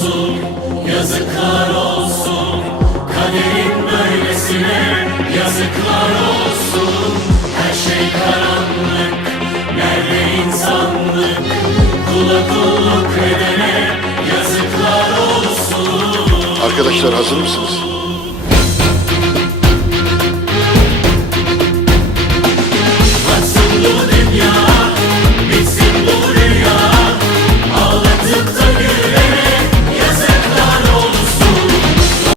olsun, yazıklar olsun. Kaderin böylesine yazıklar olsun. Her şey karanlık, nerede insanlık? Kula kulluk edene yazıklar olsun. Arkadaşlar hazır mısınız?